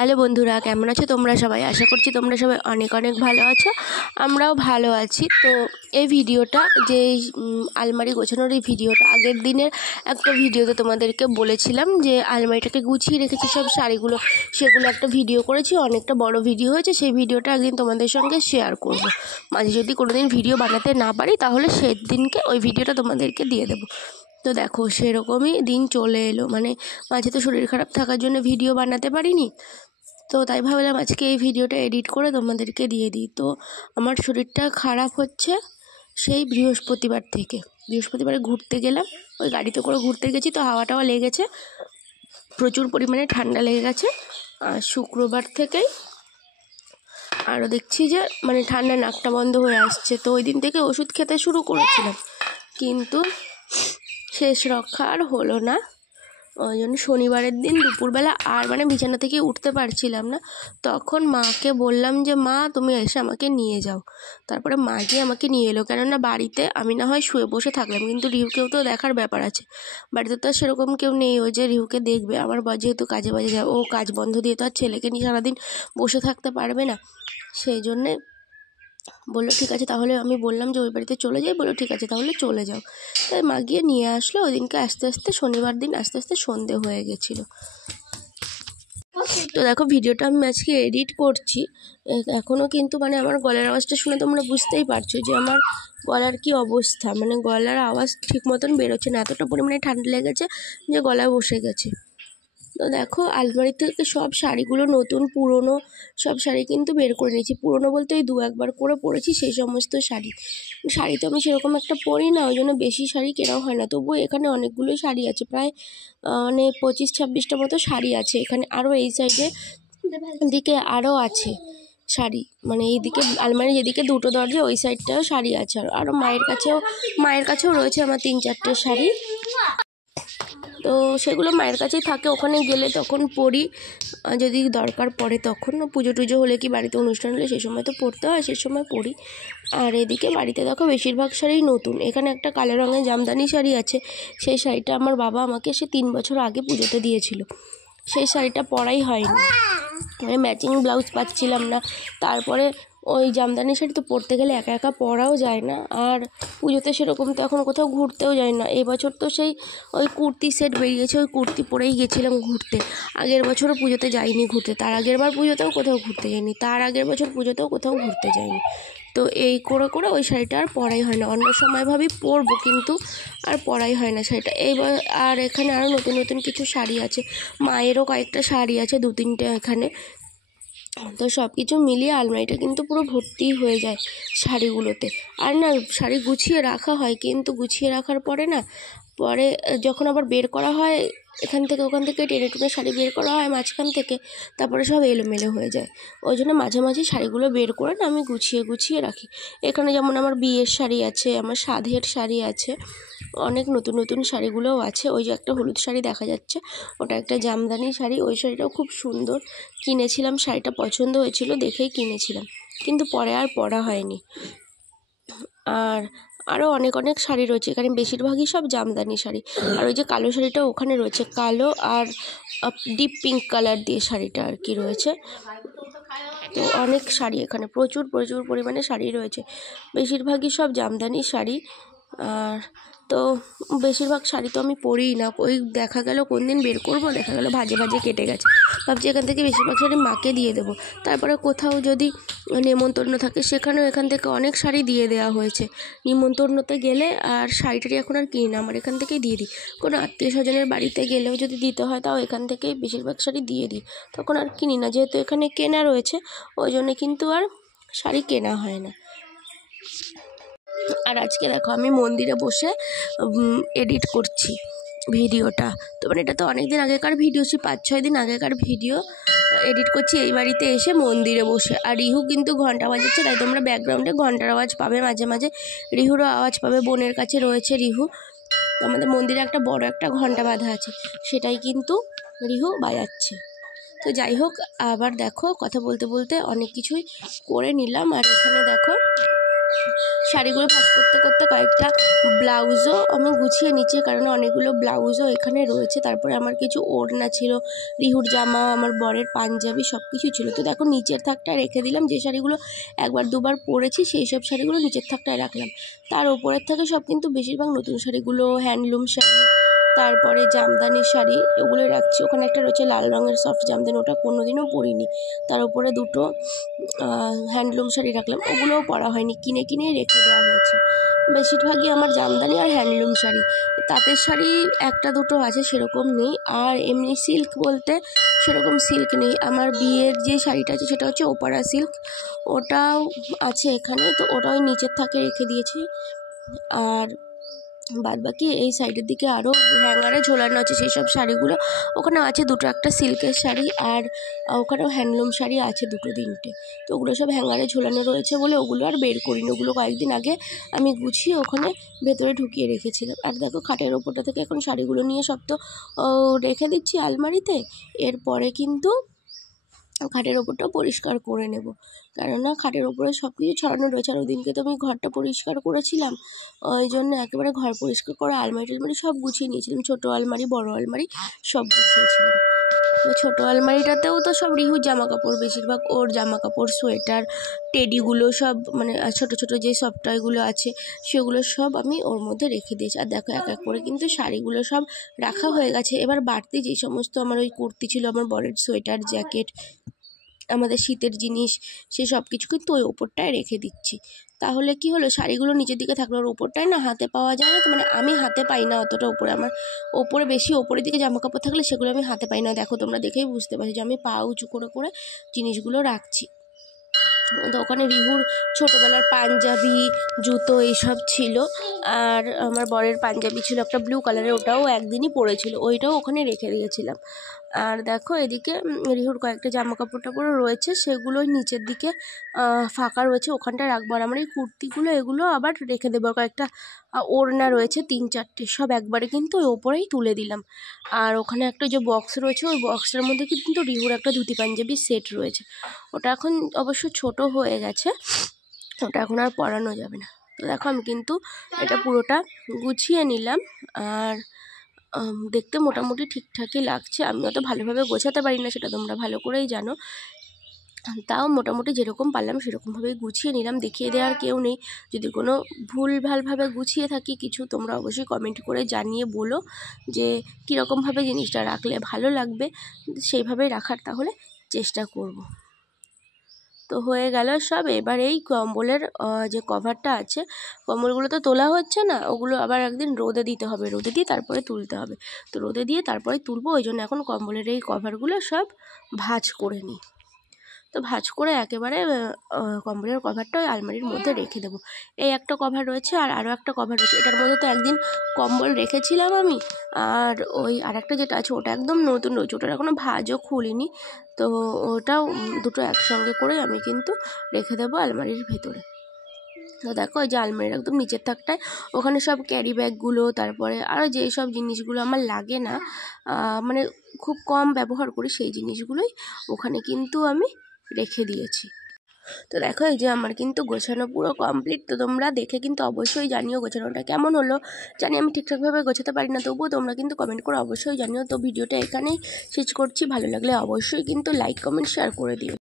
Hello বন্ধুরা, কেমন আছো তোমরা সবাই? আশা করছি তোমরা সবাই অনেক অনেক ভালো আছো। আমরাও ভালো আছি। তো এই ভিডিওটা যে আলমারি গোছানোর এই ভিডিওটা, আগের দিনের একটা ভিডিওতে তোমাদেরকে বলেছিলাম যে আলমারিটাকে গুছিয়ে রেখেছি সব শাড়িগুলো, সেগুলো একটা ভিডিও করেছি, অনেকটা বড় ভিডিও হয়েছে। সেই ভিডিওটা একদিন তোমাদের সঙ্গে শেয়ার করব। মাঝে যদি কোনোদিন ভিডিও বানাতে না পারি তাহলে সেদিনকে ওই ভিডিওটা তোমাদেরকে দিয়ে দেবো। তো দেখো, সেরকমই দিন চলে এলো, মানে মাঝে তো শরীর খারাপ থাকার জন্য ভিডিও বানাতে পারিনি। তো তাই ভাবলাম আজকে এই ভিডিওটা এডিট করে তোমাদেরকে দিয়ে দিই। তো আমার শরীরটা খারাপ হচ্ছে সেই বৃহস্পতিবার থেকে। বৃহস্পতিবারে ঘুরতে গেলাম, ওই গাড়িতে করে ঘুরতে গেছি, তো হাওয়া টাওয়া লেগেছে, প্রচুর পরিমাণে ঠান্ডা লেগে গেছে। আর শুক্রবার থেকেই আরও দেখছি যে মানে ঠান্ডা নাকটা বন্ধ হয়ে আসছে। তো ওই দিন থেকে ওষুধ খেতে শুরু করেছিলাম, কিন্তু শেষ রক্ষা আর হলো না। ওই জন্য শনিবারের দিন দুপুরবেলা আর মানে বিছানা থেকে উঠতে পারছিলাম না। তখন মাকে বললাম যে মা, তুমি এসে আমাকে নিয়ে যাও। তারপরে মা গিয়ে আমাকে নিয়ে এলো, কেননা বাড়িতে আমি না হয় শুয়ে বসে থাকলাম, কিন্তু রিহুকেও তো দেখার ব্যাপার আছে। বাড়িতে তো সেরকম কেউ নেই ও যে রিহুকে দেখবে। আমার যেহেতু কাজে বাজে যায়, ও কাজ বন্ধ দিয়ে তো আর ছেলেকে নিয়ে সারাদিন বসে থাকতে পারবে না। সেই জন্যে বললো ঠিক আছে তাহলে, আমি বললাম যে ওই বাড়িতে চলে যাই, বললো ঠিক আছে তাহলে চলে যাও। তাই মা গিয়ে নিয়ে আসলো। ওই দিনকে আস্তে আস্তে শনিবার দিন আস্তে আস্তে সন্ধে হয়ে গেছিলো। তো দেখো, ভিডিওটা আমি আজকে এডিট করছি এখনও, কিন্তু মানে আমার গলার আওয়াজটা শুনে তোমরা বুঝতেই পারছো যে আমার গলার কি অবস্থা। মানে গলার আওয়াজ ঠিক মতন বেরোচ্ছে না, এতটা পরিমাণে ঠান্ডা লেগেছে যে গলায় বসে গেছে। তো দেখো, আলমারি থেকে সব শাড়িগুলো, নতুন পুরনো সব শাড়ি কিন্তু বের করে নিয়েছি। পুরনো বলতে ওই 2-1 বার করে পরেছি সেই সমস্ত শাড়ি। শাড়ি তো আমি সেরকম একটা পরি না, ওই জন্য বেশি শাড়ি কেনাও হয় না। তবুও এখানে অনেকগুলোই শাড়ি আছে, প্রায় মানে 25-26টা মতো শাড়ি আছে এখানে। আরও এই সাইডে দিকে আরও আছে শাড়ি, মানে এইদিকে আলমারি যেদিকে 2টো দরজা ওই সাইডটাও শাড়ি আছে। আরও মায়ের কাছেও রয়েছে আমার 3-4টে শাড়ি। তো সেগুলো মায়ের কাছেই থাকে, ওখানে গেলে তখন পরি, যদি দরকার পড়ে তখন। পুজো টুজো হলে কি বাড়িতে অনুষ্ঠান হলে সেই সময় তো পরতে হয়, সেই সময় পরি। আর এদিকে বাড়িতে দেখো বেশিরভাগ শাড়ি নতুন। এখানে একটা কালো রঙের জামদানি শাড়ি আছে, সেই শাড়িটা আমার বাবা আমাকে সে 3 বছর আগে পুজোতে দিয়েছিল। সেই শাড়িটা পরাই হয়নি, মানে ম্যাচিং ব্লাউজ পাচ্ছিলাম না। তারপরে ওই জামদানি শাড়ি তো পরতে গেলে একা একা পরাও যায় না, আর পুজোতে সেরকম তো এখন কোথাও ঘুরতেও যায় না। এবছর তো সেই ওই কুর্তি সেট বেরিয়েছে, ওই কুর্তি পরেই গেছিলাম ঘুরতে। আগের বছরও পুজোতে যাইনি ঘুরতে, তার আগের বার পুজোতেও কোথাও ঘুরতে যাইনি, তার আগের বছর পুজোতেও কোথাও ঘুরতে যাইনি। তো এই করে করে ওই শাড়িটা আর পরাই হয় না। অন্য সময় ভাবি পরবো, কিন্তু আর পরাই হয় না শাড়িটা। এইবার আর এখানে আরও নতুন নতুন কিছু শাড়ি আছে, মায়েরও কয়েকটা শাড়ি আছে, 2-3টে এখানে। তো সব কিছু মিলিয়ে আলমারিটা কিন্তু পুরো ভর্তি হয়ে যায় শাড়িগুলোতে। আর না, শাড়ি গুছিয়ে রাখা হয়, কিন্তু গুছিয়ে রাখার পরে যখন আবার বের করা হয় এখান থেকে ওখান থেকে টেনে টুনে শাড়ি বের করা হয় মাঝখান থেকে, তারপরে সব এলোমেলো হয়ে যায়। ওই জন্য মাঝে মাঝে শাড়িগুলো বের করে না আমি গুছিয়ে গুছিয়ে রাখি। এখানে যেমন আমার বিয়ের শাড়ি আছে, আমার সাধের শাড়ি আছে, অনেক নতুন নতুন শাড়িগুলোও আছে। ওই যে একটা হলুদ শাড়ি দেখা যাচ্ছে, ওটা একটা জামদানি শাড়ি, ওই শাড়িটাও খুব সুন্দর। কিনেছিলাম, শাড়িটা পছন্দ হয়েছিল দেখেই কিনেছিলাম, কিন্তু পরে আর পরা হয়নি। আর আরও অনেক অনেক শাড়ি রয়েছে এখানে, বেশিরভাগই সব জামদানি শাড়ি। আর ওই যে কালো শাড়িটা ওখানে রয়েছে, কালো আর ডিপ পিঙ্ক কালার দিয়ে শাড়িটা আর কি রয়েছে। তো অনেক শাড়ি এখানে, প্রচুর প্রচুর পরিমাণে শাড়ি রয়েছে, বেশিরভাগই সব জামদানি শাড়ি। আর তো বেশিরভাগ শাড়ি তো আমি পরিই না, ওই দেখা গেল কোন দিন বের করবো, দেখা গেল ভাজে ভাজে কেটে গেছে। ভাবছি এখান থেকে বেশিরভাগ শাড়ি মাকে দিয়ে দেবো। তারপরে কোথাও যদি নেমন্তন্ন থাকে সেখানেও এখান থেকে অনেক শাড়ি দিয়ে দেওয়া হয়েছে। নিমন্তন্নতে গেলে আর শাড়িটারি এখন আর কিনি না, আমার এখান থেকেই দিয়ে দিই। কোনো আত্মীয় স্বজনের বাড়িতে গেলেও যদি দিতে হয় তাও এখান থেকেই বেশিরভাগ শাড়ি দিয়ে দিই, তখন আর কিনি না, যেহেতু এখানে কেনা রয়েছে ওই জন্য কিন্তু আর শাড়ি কেনা হয় না। আর আজকে দেখো আমি মন্দিরে বসে এডিট করছি ভিডিওটা। তো মানে এটা তো অনেক দিন আগেকার ভিডিও, 5-6 দিন আগেকার ভিডিও এডিট করছি এই বাড়িতে এসে মন্দিরে বসে। আর রিহু কিন্তু ঘন্টা বাজাচ্ছে, তাই তোমরা ব্যাকগ্রাউন্ডে ঘন্টার আওয়াজ পাবে, মাঝে মাঝে রিহুরও আওয়াজ পাবে। বোনের কাছে রয়েছে রিহু, তো আমাদের মন্দিরে একটা বড় একটা ঘন্টা বাঁধা আছে, সেটাই কিন্তু রিহু বাজাচ্ছে। তো যাই হোক, আবার দেখো কথা বলতে বলতে অনেক কিছুই করে নিলাম। আর এখানে দেখো শাড়িগুলো ভাঁজ করতে করতে কয়েকটা ব্লাউজও আমি গুছিয়ে নিচ্ছি, কারণ অনেকগুলো ব্লাউজও এখানে রয়েছে। তারপরে আমার কিছু ওড়না ছিল, রিহুর জামা, আমার বরের পাঞ্জাবি সব কিছু ছিল। তো দেখো নিচের থাকটায় রেখে দিলাম, যে শাড়িগুলো একবার দুবার পরেছি সেই সব শাড়িগুলো নিচের থাকটায় রাখলাম। তার ওপরের থেকে সব কিন্তু বেশিরভাগ নতুন শাড়িগুলো, হ্যান্ডলুম শাড়ি, তারপরে জামদানি শাড়ি, ওগুলোই রাখছি। ওখানে একটা রয়েছে লাল রঙের সফট জামদানি, ওটা কোনোদিনও পরিনি। তার উপরে দুটো হ্যান্ডলুম শাড়ি রাখলাম, ওগুলোও পরা হয়নি, কিনে কিনেই রেখে দেওয়া হয়েছে। বেশিরভাগই আমার জামদানি আর হ্যান্ডলুম শাড়ি, তাঁতের শাড়ি একটা দুটো আছে, সেরকম নেই। আর এমনি সিল্ক বলতে সেরকম সিল্ক নেই। আমার বিয়ের যে শাড়িটা আছে সেটা হচ্ছে ওপারা সিল্ক, ওটাও আছে এখানে, তো ওটাও নিচের থাকে রেখে দিয়েছি। আর বাদবাকি এই সাইডের দিকে আরও হ্যাঙ্গারে ঝোলানো আছে সেই সব শাড়িগুলো। ওখানে আছে দুটো একটা সিল্কের শাড়ি, আর ওখানেও হ্যান্ডলুম শাড়ি আছে দুটো তিনটে। তো ওগুলো সব হ্যাঙ্গারে ঝোলানো রয়েছে বলে ওগুলো আর বের করিনি, ওগুলো কয়েকদিন আগে আমি গুছিয়ে ওখানে ভেতরে ঢুকিয়ে রেখেছিলাম। আর দেখো খাটের ওপরটা থেকে এখন শাড়িগুলো নিয়ে সব তো রেখে দিচ্ছি আলমারিতে। এরপরে কিন্তু খাটের ওপরটাও পরিষ্কার করে নেব, কেননা খাটের ওপরে সব কিছু ছড়ানো রয়েছে। আর ওই দিনকে তো আমি ঘরটা পরিষ্কার করেছিলাম, ওই জন্য একেবারে ঘর পরিষ্কার করে আলমারি টালমারি সব গুছিয়ে নিয়েছিলাম, ছোটো আলমারি বড় আলমারি সব গুছিয়েছিলাম। তো ছোটো আলমারিটাতেও তো সব রিহুর জামা কাপড়, বেশিরভাগ ওর জামা কাপড়, সোয়েটার, টেডিগুলো সব, মানে ছোটো ছোটো যে সফট টয়গুলো আছে সেগুলো সব আমি ওর মধ্যে রেখে দিয়েছি। আর দেখো এক এক করে কিন্তু শাড়িগুলো সব রাখা হয়ে গেছে। এবার বাড়তি যে সমস্ত আমার ওই কুর্তি ছিল, আমার বরের সোয়েটার, জ্যাকেট, আমাদের শীতের জিনিস, সে সব কিছু কিন্তু ওই ওপরটায় রেখে দিচ্ছি। তাহলে কি হলো, শাড়িগুলো নিচের দিকে থাকলো, ওর ওপরটায় না হাতে পাওয়া যায় না, তো মানে আমি হাতে পাই না অতটা ওপরে। আমার ওপরে বেশি ওপরের দিকে জামা কাপড় থাকলে সেগুলো আমি হাতে পাই না। দেখো তোমরা দেখেই বুঝতে পারছো যে আমি পা উঁচু করে করে জিনিসগুলো রাখছি। তো ওখানে রিহুর ছোটোবেলার পাঞ্জাবি, জুতো এইসব ছিল। আর আমার বরের পাঞ্জাবি ছিল একটা ব্লু কালারের, ওটাও একদিনই পরেছিল, ওইটাও ওখানে রেখে দিয়েছিলাম। আর দেখো এদিকে রিহুর কয়েকটা জামা কাপড় টাপড়ও রয়েছে, সেগুলোই নিচের দিকে ফাঁকা রয়েছে, ওখানটায় রাখবো। আর আমার এই কুর্তিগুলো এগুলো আবার রেখে দেবো। কয়েকটা ওড়না রয়েছে 3-4টে, সব একবারে কিন্তু ওই ওপরেই তুলে দিলাম। আর ওখানে একটা যে বক্স রয়েছে, ওই বক্সটার মধ্যে কিন্তু রিহুর একটা ধুতি পাঞ্জাবির সেট রয়েছে, ওটা এখন অবশ্য ছোট হয়ে গেছে, ওটা এখন আর পরানো যাবে না। তো দেখো আমি কিন্তু এটা পুরোটা গুছিয়ে নিলাম। আর দেখতে মোটামুটি ঠিকঠাকই লাগছে। আমি অত ভালোভাবে গোছাতে পারি না, সেটা তোমরা ভালো করেই জানো, তাও মোটামুটি যেরকম পারলাম সেরকমভাবেই গুছিয়ে নিলাম। দেখিয়ে দেওয়ার কেউ নেই, যদি কোনো ভুলভালভাবে গুছিয়ে থাকি কিছু, তোমরা অবশ্যই কমেন্ট করে জানিয়ে বলো যে কীরকমভাবে জিনিসটা রাখলে ভালো লাগবে, সেইভাবেই রাখার তাহলে চেষ্টা করব। তো হয়ে গেল সব। এবার এই কম্বলের যে কভারটা আছে, কম্বলগুলো তো তোলা হচ্ছে না, ওগুলো আবার একদিন রোদে দিতে হবে, রোদে দিয়ে তারপরে তুলতে হবে। তো রোদে দিয়ে তারপরে তুলবো, ওই জন্য এখন কম্বলের এই কভারগুলো সব ভাঁজ করে নিই। তো ভাঁজ করে একেবারে কম্বলের কভারটা ওই আলমারির মধ্যে রেখে দেবো। এই একটা কভার রয়েছে, আর আরও একটা কভার রয়েছে, এটার মধ্যে তো একদিন কম্বল রেখেছিলাম আমি। আর ওই আরেকটা যেটা আছে ওটা একদম নতুন রয়েছে, ওটার এখনও ভাঁজও খুলিনি। তো ওটাও দুটো একসঙ্গে করে আমি কিন্তু রেখে দেবো আলমারির ভেতরে। তো দেখো ওই যে আলমারির একদম নিচের থাকটায় ওখানে সব ক্যারি ব্যাগগুলো, তারপরে আরও যেই সব জিনিসগুলো আমার লাগে না, মানে খুব কম ব্যবহার করি, সেই জিনিসগুলোই ওখানে কিন্তু আমি রেখে দিয়েছি। তো দেখো এই যে আমার কিন্তু গোছানো পুরো কমপ্লিট। তো তোমরা দেখে কিন্তু অবশ্যই জানিও গোছানোটা কেমন হলো। জানি আমি ঠিকঠাকভাবে গোছাতে পারি না, তবুও তোমরা কিন্তু কমেন্ট করে অবশ্যই জানিও। তো ভিডিওটা এখানেই শেষ করছি, ভালো লাগলে অবশ্যই কিন্তু লাইক কমেন্ট শেয়ার করে দিও।